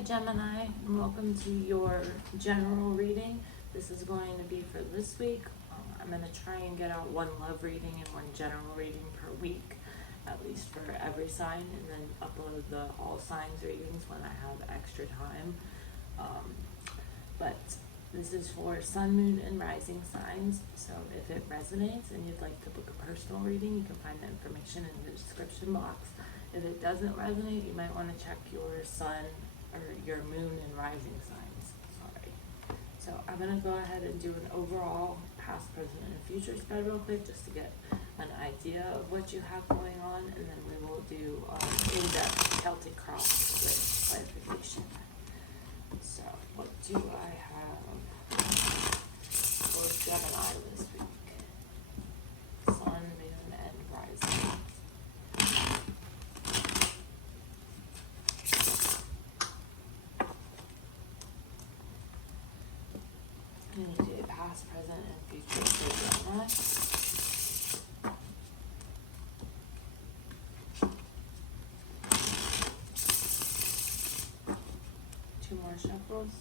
Hi Gemini, and welcome to your general reading. This is going to be for this week. I'm going to try and get out one love reading and one general reading per week, at least for every sign, and then upload the all signs readings when I have extra time. But this is for sun, moon, and rising signs, so if it resonates and you'd like to book a personal reading, you can find the information in the description box. If it doesn't resonate, you might want to check your sun or your moon and rising signs. Sorry. So I'm going to go ahead and do an overall past, present, and future spread real quick just to get an idea of what you have going on, and then we will do in-depth Celtic Cross with clarification. So what do I have for Gemini this week? Sun, moon, and rising. We need to do past, present, and future for Gemini. Two more shuffles.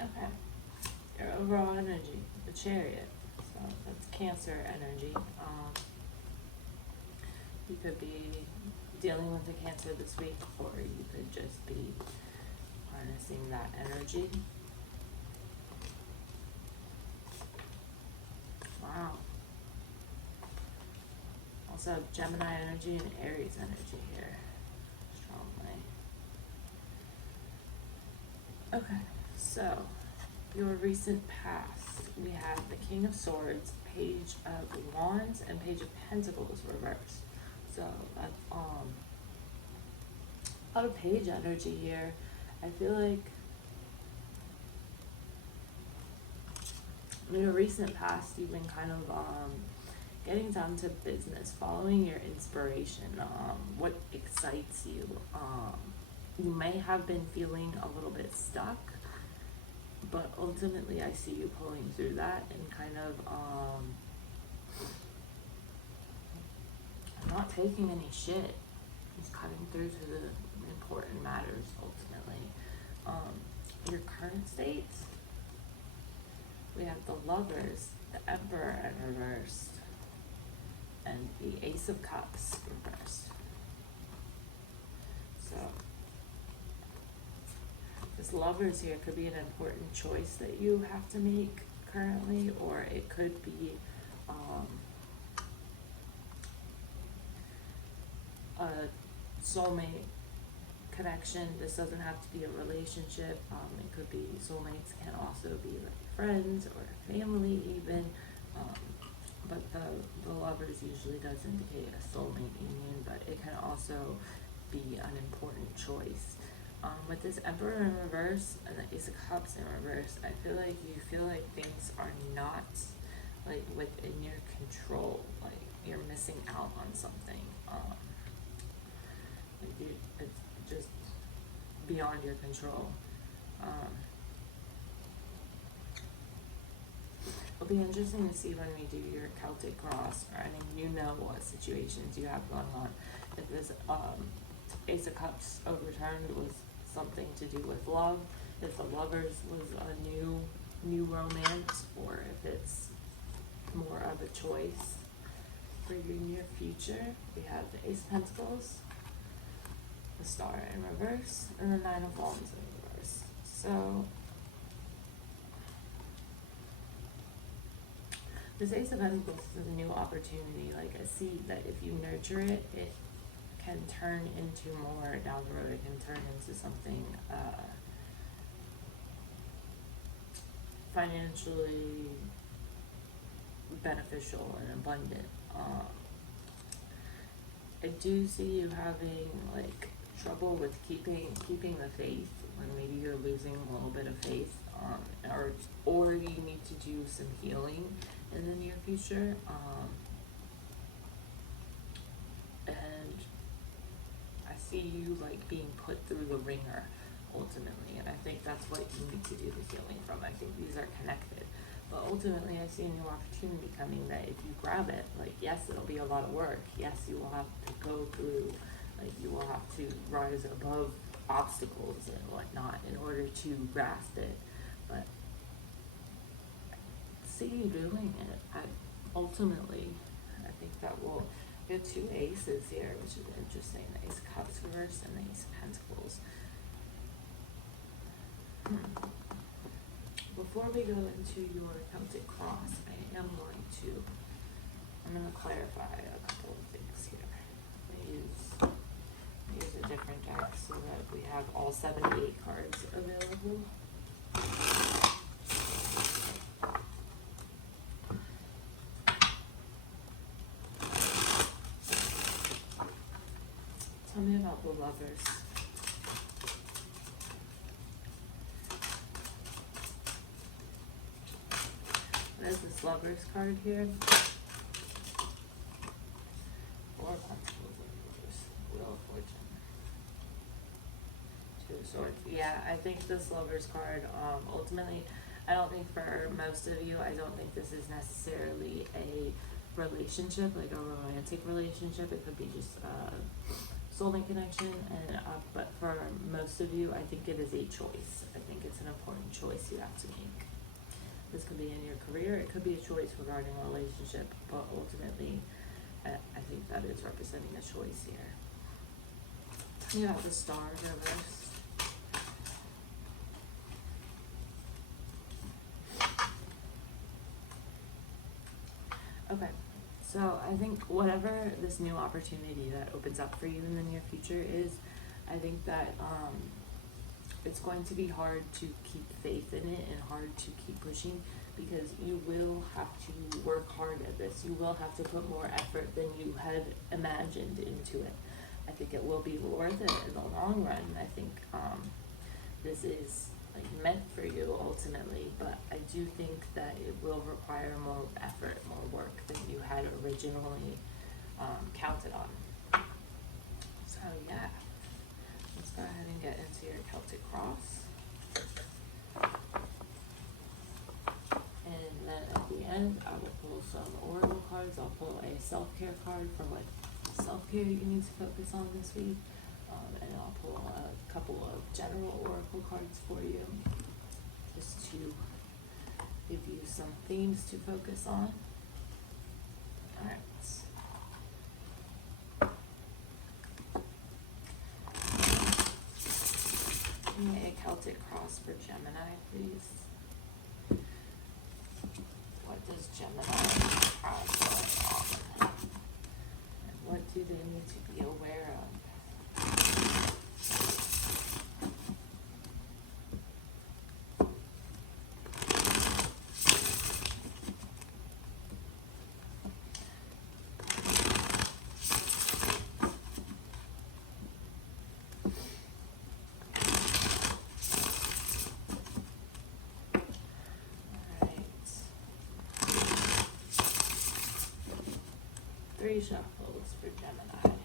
Okay, your overall energy, the Chariot, so that's Cancer energy. You could be dealing with the Cancer this week, or you could just be harnessing that energy. Wow. Also have Gemini energy and Aries energy here, strongly. Okay, so your recent past, we have the King of Swords, Page of Wands, and Page of Pentacles reversed. So that's a lot of page energy here. I feel like in your recent past, you've been kind of getting down to business, following your inspiration, what excites you. You may have been feeling a little bit stuck, but ultimately I see you pulling through that and kind of not taking any shit. Just cutting through to the important matters ultimately. Your current state, we have the Lovers, the Emperor in reverse, and the Ace of Cups reversed. So this Lovers here could be an important choice that you have to make currently, or it could be a soulmate connection. This doesn't have to be a relationship. It could be soulmates, can also be like friends or family even. But the Lovers usually does indicate a soulmate union, but it can also be an important choice. With this Emperor in reverse and the Ace of Cups in reverse, I feel like you feel like things are not like within your control, like you're missing out on something. It's just beyond your control. It'll be interesting to see when we do your Celtic Cross, or you know what situations you have going on. If this Ace of Cups overturned was something to do with love, if the Lovers was a new romance, or if it's more of a choice for your near future. We have the Ace of Pentacles, the Star in reverse, and the Nine of Wands in reverse. So this Ace of Pentacles is a new opportunity, like a seed that if you nurture it, it can turn into more down the road. It can turn into something financially beneficial and abundant. I do see you having like trouble with keeping the faith when maybe you're losing a little bit of faith, or you need to do some healing in the near future. being put through the ringer ultimately, and I think that's what you need to do the healing from. I think these are connected, but ultimately I see a new opportunity coming that if you grab it, like, yes, it'll be a lot of work. Yes, you will have to go through, like, you will have to rise above obstacles and whatnot in order to grasp it, but see you doing it. Ultimately, I think that will get 2 aces here, which is interesting. The Ace of Cups reversed and the Ace of Pentacles. Before we go into your Celtic Cross, I'm going to clarify a couple of things here. Use a different deck so that we have all 78 cards available. Tell me about the Lovers. What is this Lovers card here? 4 Pentacles and Lovers. Wheel of Fortune. 2 of Swords. Yeah, I think this Lovers card, ultimately, I don't think for most of you, I don't think this is necessarily a relationship, like a romantic relationship. It could be just soulmate connection, and but for most of you, I think it is a choice. I think it's an important choice you have to make. This could be in your career, it could be a choice regarding a relationship, but ultimately, I think that is representing a choice here. You have the Star reverse. Okay. So I think whatever this new opportunity that opens up for you in the near future is, I think that it's going to be hard to keep faith in it and hard to keep pushing, because you will have to work hard at this. You will have to put more effort than you had imagined into it. I think it will be worth it in the long run. I think this is like meant for you ultimately, but I do think that it will require more effort, more work than you had originally counted on. So yeah, let's go ahead and get into your Celtic Cross. And then at the end, I will pull some oracle cards. I'll pull a self-care card for what self-care you need to focus on this week. And I'll pull a couple of general oracle cards for you, just to give you some themes to focus on. Alright. Give me a Celtic Cross for Gemini, please. What does Gemini have going on? And what do they need to be aware of? Three shuffles for Gemini.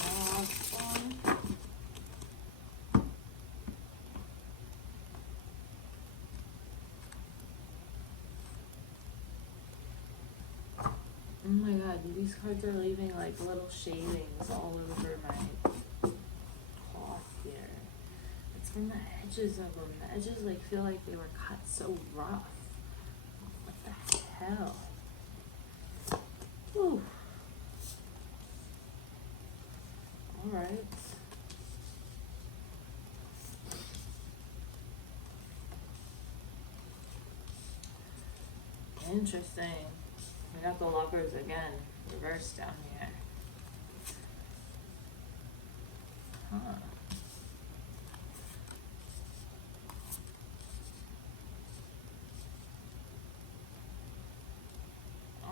Last one. Oh my god, these cards are leaving like little shavings all over my cloth here. It's from the edges of them. The edges like feel like they were cut so rough. What the hell? Whew. Alright. Interesting. We got the Lovers again, reversed down here. Huh.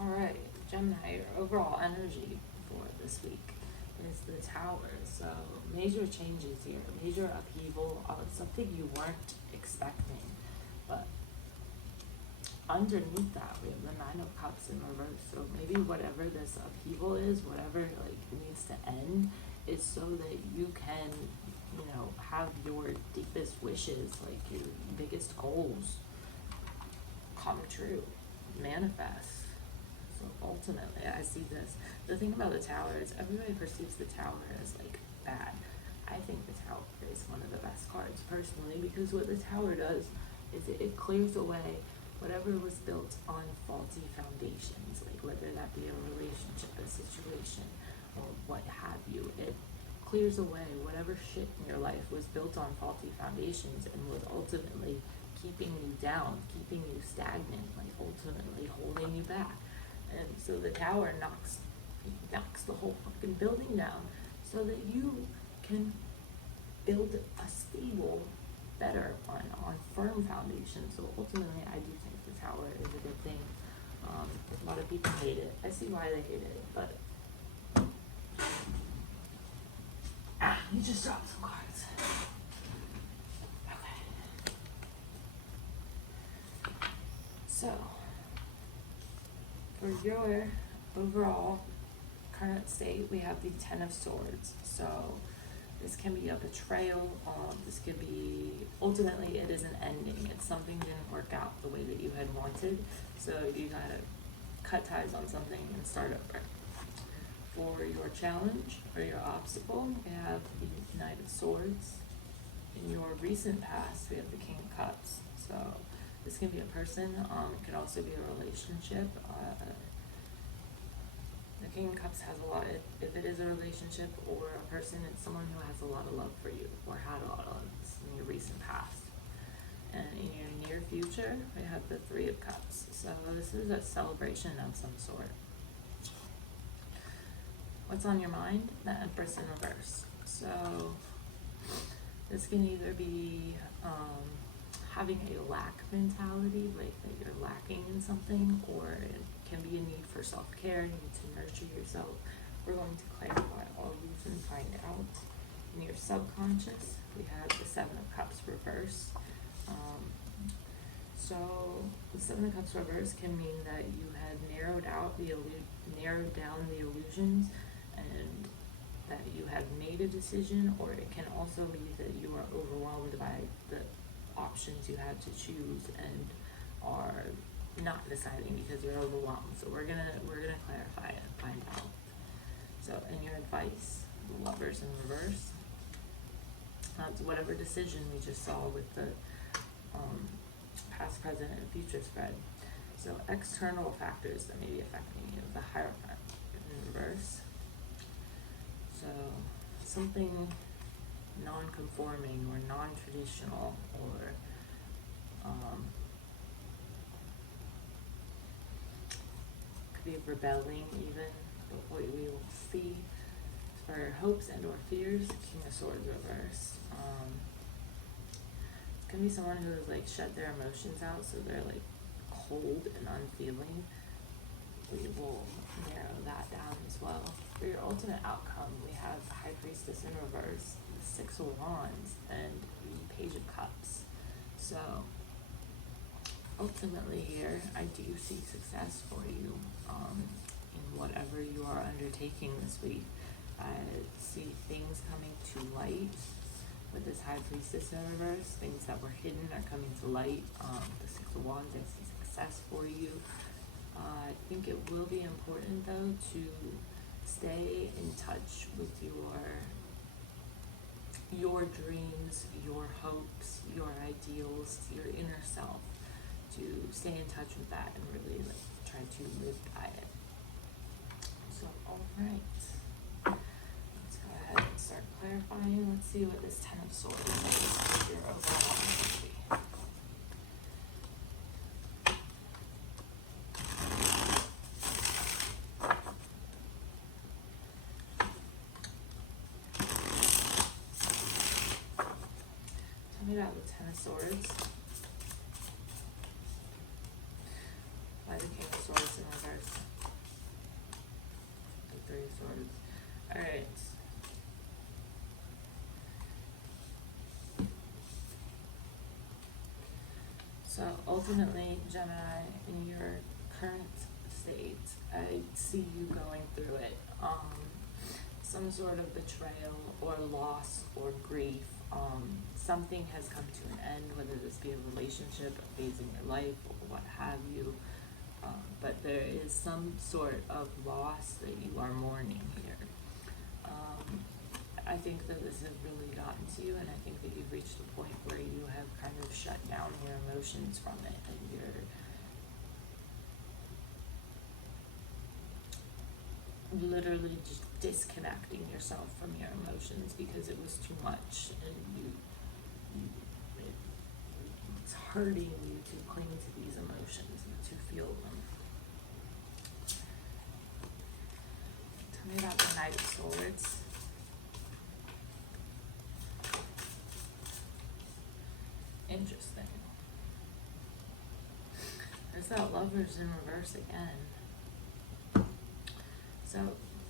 Alright, Gemini, your overall energy for this week is the Tower. So major changes here, major upheaval, something you weren't expecting. But underneath that, we have the Nine of Cups in reverse. So maybe whatever this upheaval is, whatever like needs to end, is so that you can, you know, have your deepest wishes, like your biggest goals, come true, manifest. So ultimately, I see this. The thing about the Tower is everybody perceives the Tower as like bad. I think the Tower is one of the best cards personally, because what the Tower does is it clears away whatever was built on faulty foundations, like whether that be a relationship, a situation, or what have you. It clears away whatever shit in your life was built on faulty foundations and was ultimately keeping you down, keeping you stagnant, like ultimately holding you back. And so the Tower knocks the whole fucking building down so that you can build a stable, better one on firm foundation. So ultimately, I do think the Tower is a good thing. A lot of people hate it. I see why they hate it, but you just dropped some cards. Okay. So, for your overall current state, we have the Ten of Swords. So, this can be a betrayal. This could be, ultimately, it is an ending. It's something didn't work out the way that you had wanted. So, you gotta cut ties on something and start over. For your challenge or your obstacle, we have the Knight of Swords. In your recent past, we have the King of Cups. So this can be a person, it can also be a relationship. The King of Cups has a lot, if it is a relationship or a person, it's someone who has a lot of love for you or had a lot of love in your recent past. And in your near future, we have the Three of Cups. So this is a celebration of some sort. What's on your mind? The Empress in reverse. So this can either be having a lack mentality, like that you're lacking in something, or it can be a need for self-care, need to nurture yourself. We're going to clarify all these and find out. In your subconscious, we have the Seven of Cups reverse. So the Seven of Cups reverse can mean that you had narrowed down the illusions, and that you have made a decision, or it can also mean that you are overwhelmed by the options you had to choose and are not deciding because you're overwhelmed. So we're gonna clarify it and find out. So in your advice, the Lovers in reverse. So whatever decision we just saw with the past, present, and future spread. So external factors that may be affecting you. The Hierophant in reverse. So something non-conforming or non-traditional, or could be rebelling even, but what we will see for your hopes and or fears. King of Swords reverse. It's gonna be someone who has like shut their emotions out, so they're like cold and unfeeling. We will narrow that down as well. For your ultimate outcome, we have the High Priestess in reverse, the Six of Wands, and the Page of Cups. So ultimately here, I do see success for you in whatever you are undertaking this week. I see things coming to light with this High Priestess in reverse. Things that were hidden are coming to light. The Six of Wands, I see success for you. I think it will be important though to stay in touch with your dreams, your hopes, your ideals, your inner self, to stay in touch with that and really like try to live by it. So alright, let's go ahead and start clarifying. Let's see what this Ten of Swords is for your overall energy. About the Ten of Swords, by the King of Swords in reverse, the Three of Swords. Alright, So ultimately, Gemini, in your current state, I see you going through it. Some sort of betrayal or loss or grief. Something has come to an end, whether this be a relationship, a phase in your life, or what have you. But there is some sort of loss that you are mourning here. I think that this has really gotten to you, and I think that you've reached the point where you have kind of shut down your emotions from it, and you're literally just disconnecting yourself from your emotions because it was too much, and it's hurting you to cling to these emotions and to feel them. Tell me about the Knight of Swords. Interesting. There's that Lovers in reverse again. So,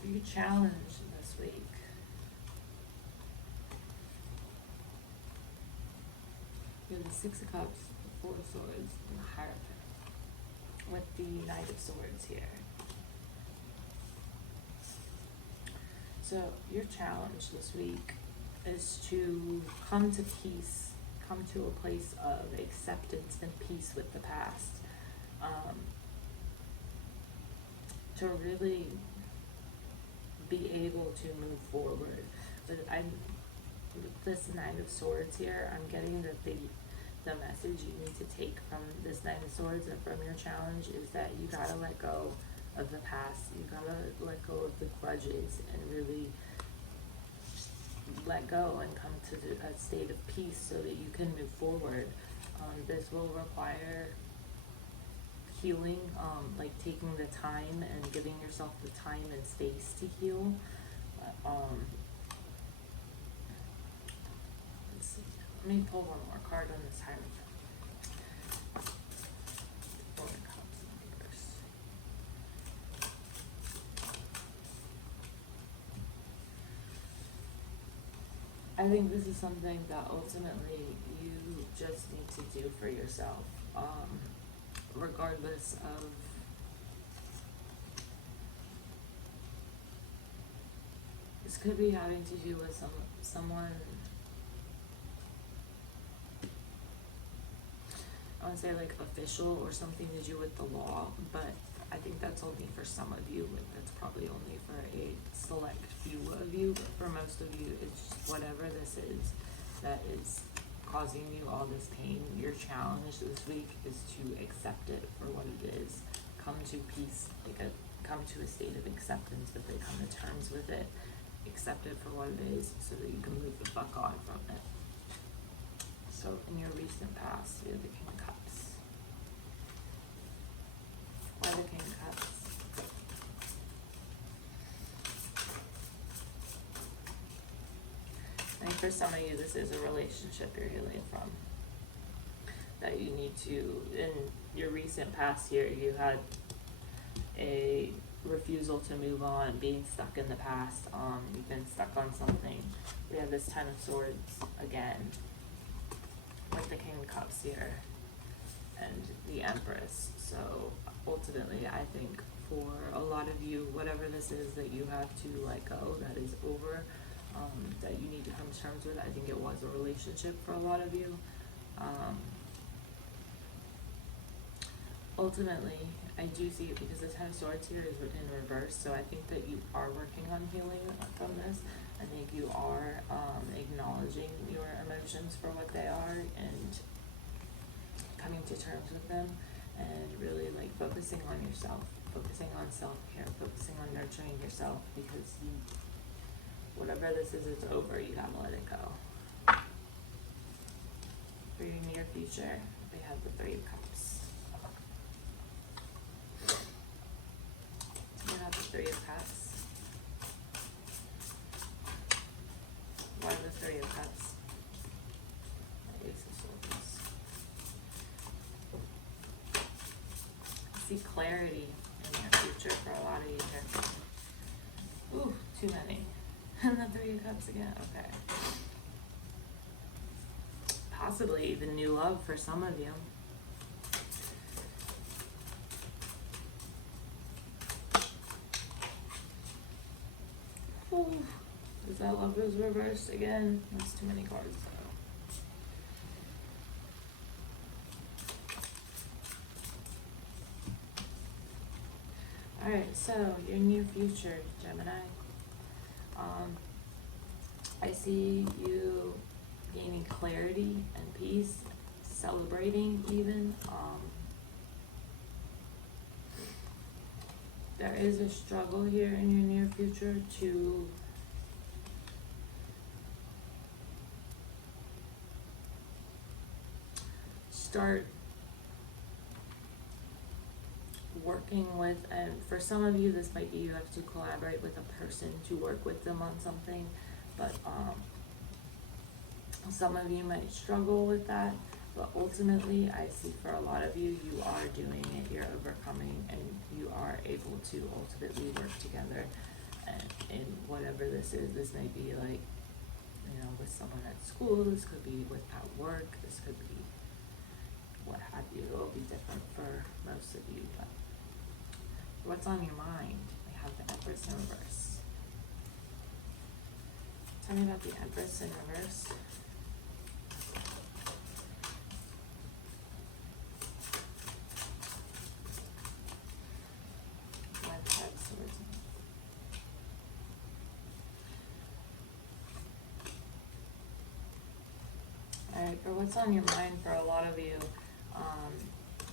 for your challenge this week, you have the Six of Cups, the Four of Swords, and the Hierophant, with the Knight of Swords here. So, your challenge this week is to come to peace, come to a place of acceptance and peace with the past. To really be able to move forward. But with this Knight of Swords here, I'm getting that the message you need to take from this Knight of Swords and from your challenge is that you gotta let go of the past. You gotta let go of the grudges and really let go and come to a state of peace so that you can move forward. This will require healing, like taking the time and giving yourself the time and space to heal. Let's see. Let me pull one more card on this Hierophant. Four of Cups in reverse. I think this is something that ultimately you just need to do for yourself. Regardless of this could be having to do with someone, I want to say like official or something to do with the law, but I think that's only for some of you, like that's probably only for a select few of you, but for most of you, it's just whatever this is that is causing you all this pain. Your challenge this week is to accept it for what it is. Come to peace, come to a state of acceptance, that they come to terms with it, accept it for what it is, so that you can move the fuck on from it. So in your recent past, you have the King of Cups. Why the King of Cups? I think for some of you, this is a relationship you're healing from. That you need to, in your recent past here, you had a refusal to move on, being stuck in the past. You've been stuck on something. We have this Ten of Swords again, with the King of Cups here, and the Empress. So ultimately, I think for a lot of you, whatever this is that you have to let go, that is over, that you need to come to terms with. I think it was a relationship for a lot of you. Ultimately, I do see it because the Ten of Swords here is in reverse, so I think that you are working on healing from this. I think you are acknowledging your emotions for what they are and coming to terms with them, and really like focusing on yourself, focusing on self-care, focusing on nurturing yourself, because whatever this is, it's over. You gotta let it go. For your near future, we have the Three of Cups. You have the Three of Cups. Why the Three of Cups? The Ace of Swords. I see clarity in your future for a lot of you here. Ooh, too many. And the Three of Cups again, okay. Possibly even new love for some of you. Ooh, is that Lovers reversed again? That's too many cards. Alright, so your near future, Gemini. I see you gaining clarity and peace, celebrating even. There is a struggle here in your near future to start working with, and for some of you this might be you have to collaborate with a person to work with them on something, but some of you might struggle with that, but ultimately I see for a lot of you, you are doing it, you're overcoming, and you are able to ultimately work together. And in whatever this is, this may be like, you know, with someone at school, this could be with at work, this could be what have you. It'll be different for most of you, but what's on your mind? We have the Empress in reverse. Tell me about the Empress in reverse. Alright, for what's on your mind for a lot of you,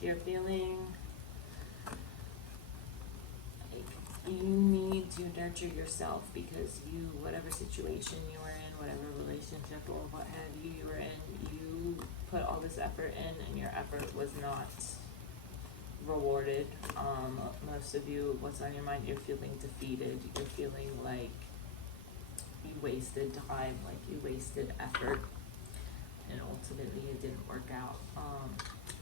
you're feeling like you need to nurture yourself because you, whatever situation you were in, whatever relationship or what have you were in, you put all this effort in and your effort was not rewarded. Most of you, what's on your mind, you're feeling defeated, you're feeling like you wasted time, like you wasted effort, and ultimately it didn't work out.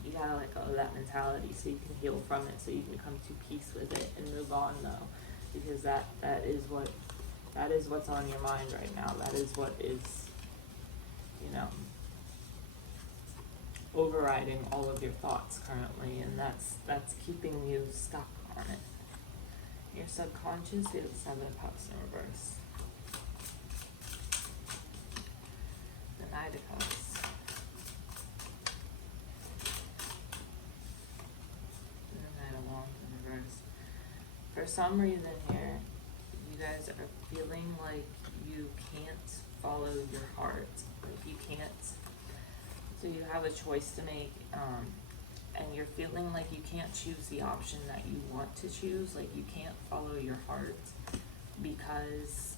You gotta let go of that mentality so you can heal from it, so you can come to peace with it and move on though, because that is what's on your mind right now. That is what is, you know, overriding all of your thoughts currently, and that's keeping you stuck on it. Your subconscious, you have the Seven of Cups in reverse. The Knight of Cups. And the Knight of Wands in reverse. For some reason here, you guys are feeling like you can't follow your heart. Like you can't. So you have a choice to make, and you're feeling like you can't choose the option that you want to choose. Like you can't follow your heart because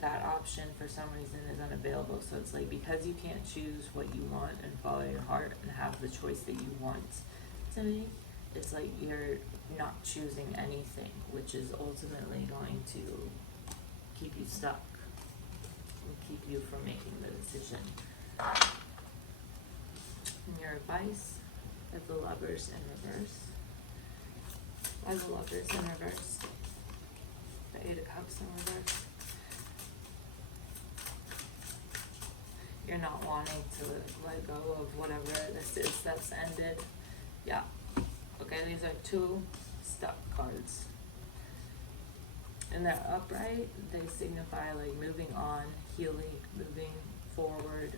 that option for some reason is unavailable. So it's like, because you can't choose what you want and follow your heart and have the choice that you want to make, it's like you're not choosing anything, which is ultimately going to keep you stuck and keep you from making the decision. And your advice of the Lovers in reverse. Why the Lovers in reverse? The Eight of Cups in reverse. You're not wanting to let go of whatever this is that's ended. Yeah. Okay, these are two stuck cards. And they're upright. They signify like moving on, healing, moving forward.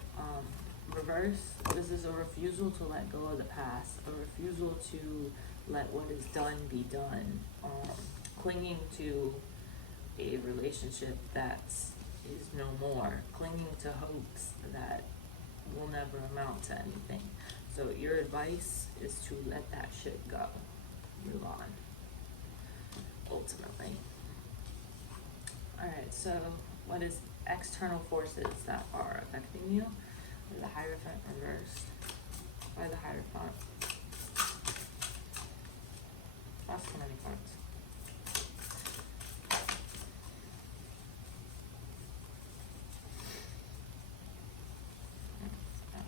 Reverse, this is a refusal to let go of the past, a refusal to let what is done be done. Clinging to a relationship that is no more, clinging to hopes that will never amount to anything. So your advice is to let that shit go, move on, ultimately. Alright, so what is external forces that are affecting you? The Hierophant reversed. By the Hierophant. That's so many cards.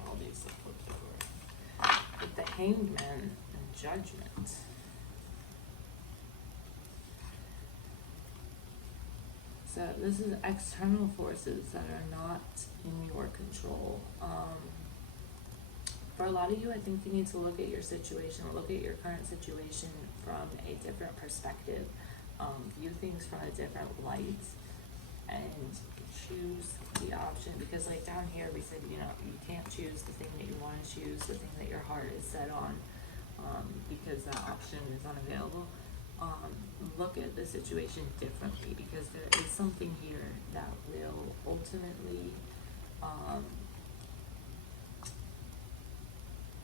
All these flipped over. With the Hanged Man and Judgment. So this is external forces that are not in your control. for a lot of you, I think you need to look at your situation, look at your current situation from a different perspective, view things from a different light, and choose the option. Because like down here we said, you know, you can't choose the thing that you want to choose, the thing that your heart is set on, because that option is unavailable. Look at the situation differently, because there is something here that will ultimately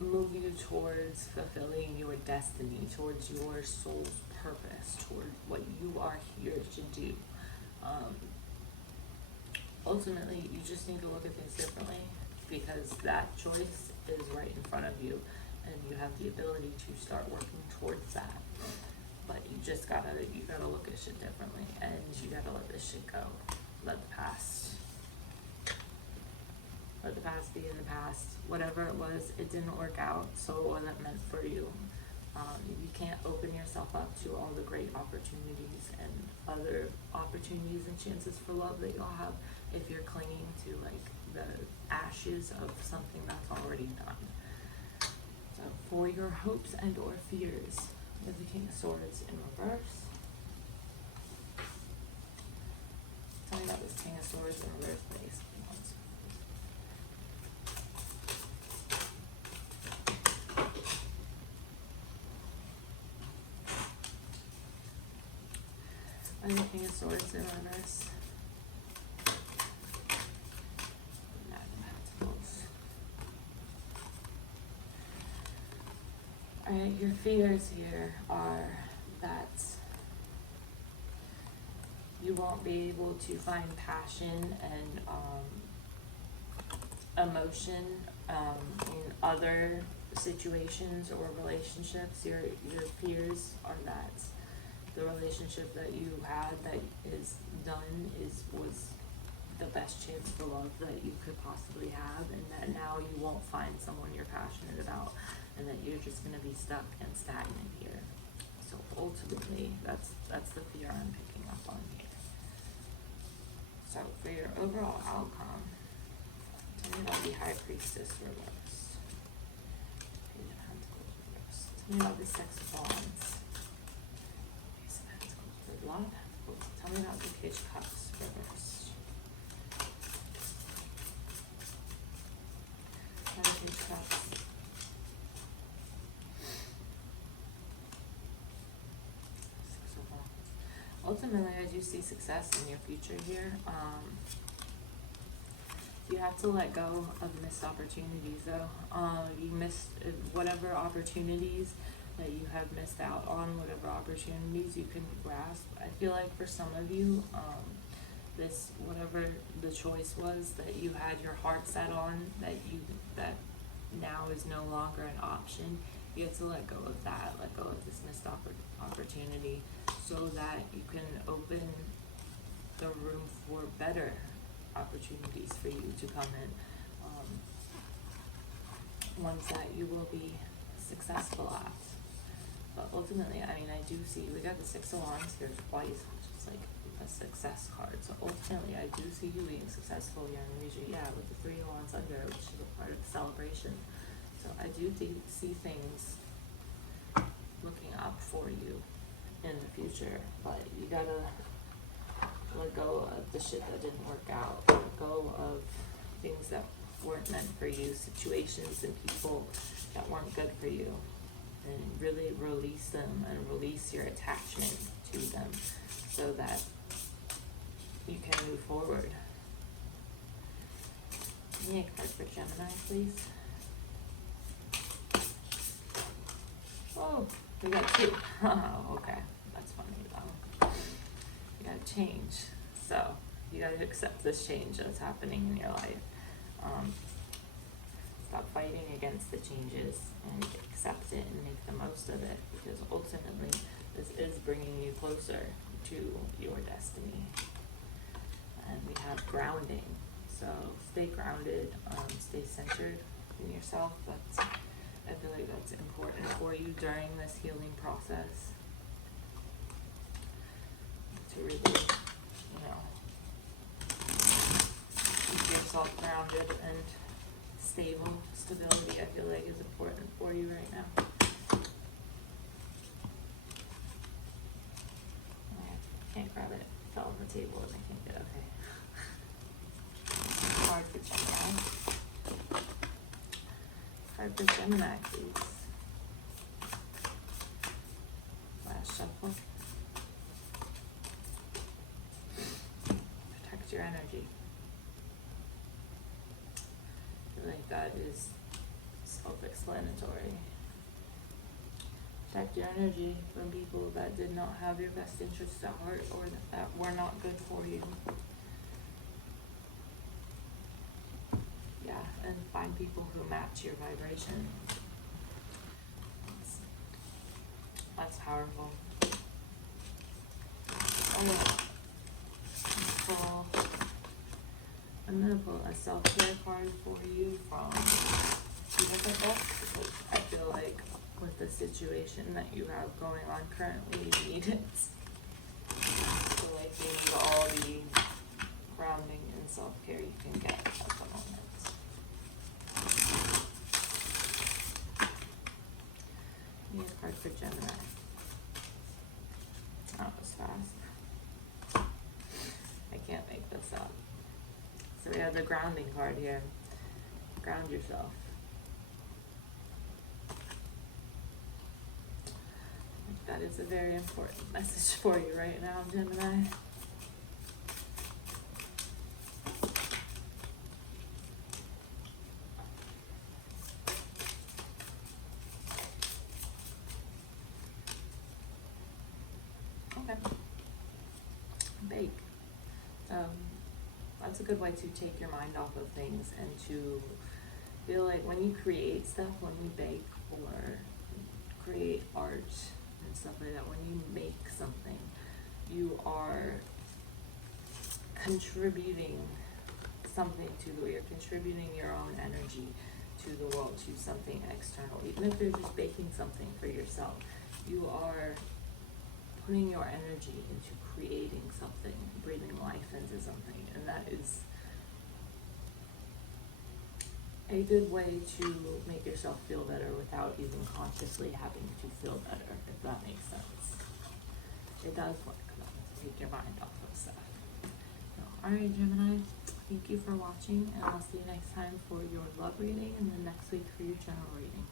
move you towards fulfilling your destiny, towards your soul's purpose, toward what you are here to do. Ultimately, you just need to look at things differently, because that choice is right in front of you, and you have the ability to start working towards that. But you just gotta look at shit differently, and you gotta let this shit go. Let the past be in the past. Whatever it was, it didn't work out, so it wasn't meant for you. You can't open yourself up to all the great opportunities and other opportunities and chances for love that you'll have if you're clinging to like the ashes of something that's already done. So for your hopes and or fears, with the King of Swords in reverse. Tell me about this King of Swords in reverse, please. And the King of Swords in reverse. Nine of Pentacles. Alright, your fears here are that you won't be able to find passion and emotion in other situations or relationships. Your fears are that the relationship that you had that is done was the best chance for love that you could possibly have, and that now you won't find someone you're passionate about, and that you're just going to be stuck and stagnant here. So ultimately, that's the fear I'm picking up on here. So for your overall outcome, tell me about the High Priestess reverse. Page of Pentacles reverse. Tell me about the Six of Wands. Ace of Pentacles. There's a lot of Pentacles. Tell me about the Page of Cups reverse. Page of Cups. Ultimately, I do see success in your future here. You have to let go of missed opportunities, though. You missed whatever opportunities that you have missed out on, whatever opportunities you couldn't grasp. I feel like for some of you, this, whatever the choice was that you had your heart set on, that now is no longer an option. You have to let go of that, let go of this missed opportunity, so that you can open the room for better opportunities for you to come in, ones that you will be successful at. But ultimately, I mean, I do see, we got the Six of Wands here twice, which is like a success card. So ultimately, I do see you being successful here in Asia, yeah, with the Three of Wands under, which is a part of the celebration. So I do see things looking up for you in the future, but you gotta let go of the shit that didn't work out, let go of things that weren't meant for you, situations and people that weren't good for you, and really release them and release your attachment to them so that you can move forward. Give me a card for Gemini, please. Oh, we got two. Oh, okay. That's funny though. You gotta change. So, you gotta accept this change that's happening in your life. Stop fighting against the changes and accept it and make the most of it, because ultimately this is bringing you closer to your destiny. And we have grounding. So stay grounded, stay centered in yourself. I feel like that's important for you during this healing process, to really, keep yourself grounded and stability I feel like is important for you right now. I can't grab it. It fell on the table and I can't get it. Okay. Card for Gemini. Card for Gemini, please. Last shuffle. Protect your energy. I feel like that is self-explanatory. Protect your energy from people that did not have your best interests at heart or that were not good for you. Yeah, and find people who match your vibration. That's powerful. I'm gonna pull a self-care card for you from Cashapp because I feel like with the situation that you have going on currently, you need it. I feel like you need all the grounding and self-care you can get at the moment. Need a card for Gemini. That was fast. I can't make this up. So we have the grounding card here. Ground yourself. That is a very important message for you right now, Gemini. Okay. Bake. That's a good way to take your mind off of things and to feel like when you create stuff, when you bake or create art and stuff like that, when you make something, you are contributing something to the world. You're contributing your own energy to the world, to something external. Even if you're just baking something for yourself, you are putting your energy into creating something, breathing life into something, and that is a good way to make yourself feel better without even consciously having to feel better, if that makes sense. It does work, though, to take your mind off of stuff. So, alright, Gemini, thank you for watching, and I'll see you next time for your love reading, and then next week for your general reading.